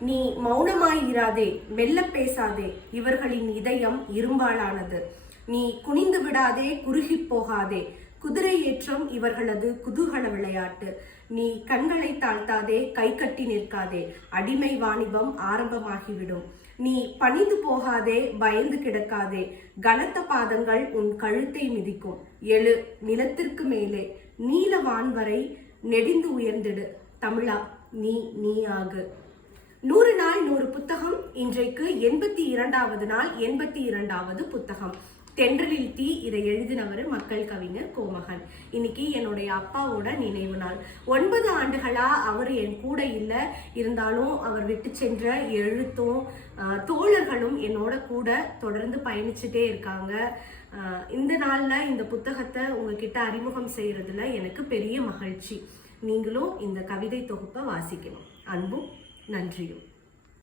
நீ மௌனமாயிராதே, மெல்ல பேசாதே, இவர்களின் இதயம் இரும்பாலானது. நீ குனிந்து விடாதே, குறுகி போகாதே, குதிரை ஏற்றம் இவர்களது குதூகல விளையாட்டு. நீ கண்களை தாழ்த்தாதே, கை கட்டி நிற்காதே, அடிமை வாணிபம் ஆரம்பமாகிவிடும். நீ பணிந்து போகாதே, பயந்து கிடக்காதே, கனத்த பாதங்கள் உன் கழுத்தை மிதிக்கும். எழு, நிலத்திற்கு மேலே நீல வான்வரை நெடிந்து உயர்ந்திடு. தமிழா, நீ நீ ஆகு. 100 நாள் 100 புத்தகம். இன்றைக்கு 82வது நாள், 82வது புத்தகம். தென்றலில் தீ. இதை எழுதினவர் மக்கள் கவிஞர் கோமகன். இன்னைக்கு என்னுடைய அப்பாவோட நினைவு நாள். 9 ஆண்டுகளா அவர் என் கூட இல்லை, இருந்தாலும் அவர் விட்டு சென்ற எழுத்தும் தோழர்களும் என்னோட கூட தொடர்ந்து பயணிச்சுட்டே இருக்காங்க. இந்த நாளில் இந்த புத்தகத்தை உங்ககிட்ட அறிமுகம் செய்யறதுல எனக்கு பெரிய மகிழ்ச்சி. நீங்களும் இந்த கவிதை தொகுப்பை வாசிக்கணும். அன்பும் நன்றியும்.